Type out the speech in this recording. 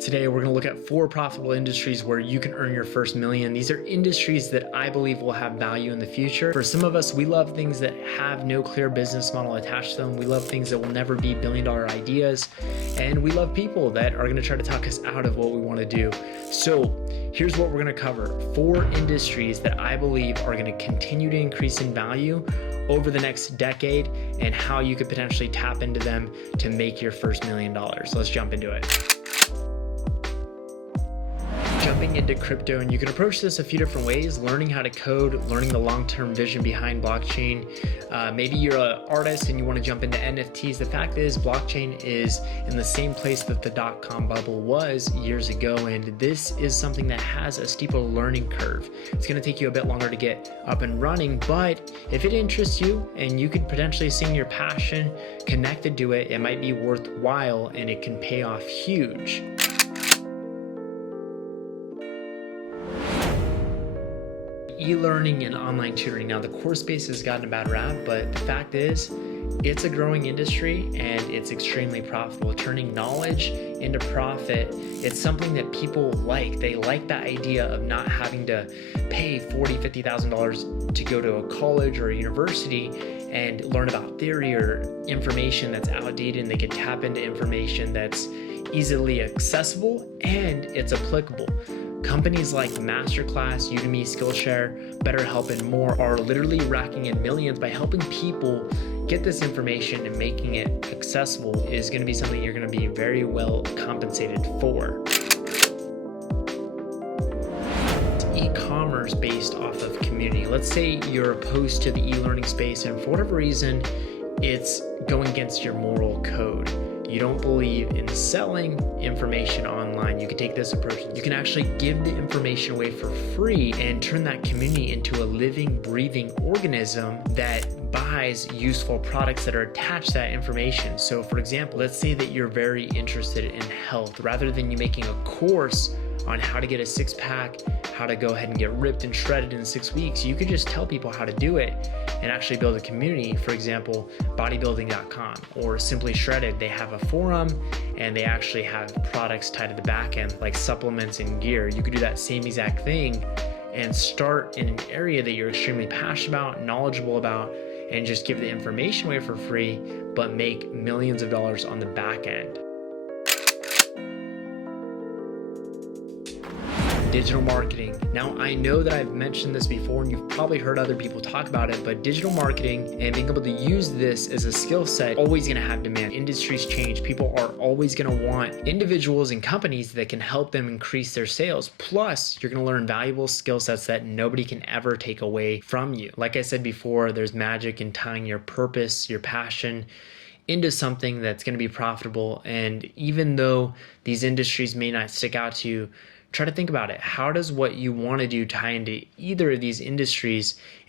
Today, we're going to look at 4 profitable industries where you can earn your first million. These are industries that I believe will have value in the future. For some of us, we love things that have no clear business model attached to them. We love things that will never be billion-dollar ideas. And we love people that are going to try to talk us out of what we want to do. So here's what we're going to cover. 4 industries that I believe are going to continue to increase in value over the next decade and how you could potentially tap into them to make your first $1 million. Let's jump into it. Jumping into crypto, and you can approach this a few different ways: learning how to code, learning the long-term vision behind blockchain. Maybe you're an artist and you want to jump into NFTs. The fact is, blockchain is in the same place that the dot-com bubble was years ago, and this is something that has a steeper learning curve. It's going to take you a bit longer to get up and running, but if it interests you and you could potentially see your passion connected to it, it might be worthwhile and it can pay off huge. E-learning and online tutoring. Now, the course space has gotten a bad rap, but the fact is, it's a growing industry and it's extremely profitable. Turning knowledge into profit, it's something that people like. They like the idea of not having to pay $40,000, $50,000 to go to a college or a university and learn about theory or information that's outdated, and they can tap into information that's easily accessible and it's applicable. Companies like Masterclass, Udemy, Skillshare, BetterHelp, and more are literally racking in millions by helping people get this information, and making it accessible is going to be something you're going to be very well compensated for. E-commerce based off of community. Let's say you're opposed to the e-learning space and for whatever reason, it's going against your moral code. You don't believe in selling information online. You can take this approach. You can actually give the information away for free and turn that community into a living, breathing organism that buys useful products that are attached to that information. So for example, let's say that you're very interested in health. Rather than you making a course on how to get a six-pack, how to go ahead and get ripped and shredded in 6 weeks, you could just tell people how to do it and actually build a community. For example, bodybuilding.com or Simply Shredded, they have a forum and they actually have products tied to the back end like supplements and gear. You could do that same exact thing and start in an area that you're extremely passionate about, knowledgeable about, and just give the information away for free, but make millions of dollars on the back end. Digital marketing. Now, I know that I've mentioned this before and you've probably heard other people talk about it, but digital marketing and being able to use this as a skill set always going to have demand. Industries change. People are always going to want individuals and companies that can help them increase their sales. Plus, you're going to learn valuable skill sets that nobody can ever take away from you. Like I said before, there's magic in tying your purpose, your passion into something that's going to be profitable. And even though these industries may not stick out to you, try to think about it. How does what you want to do tie into either of these industries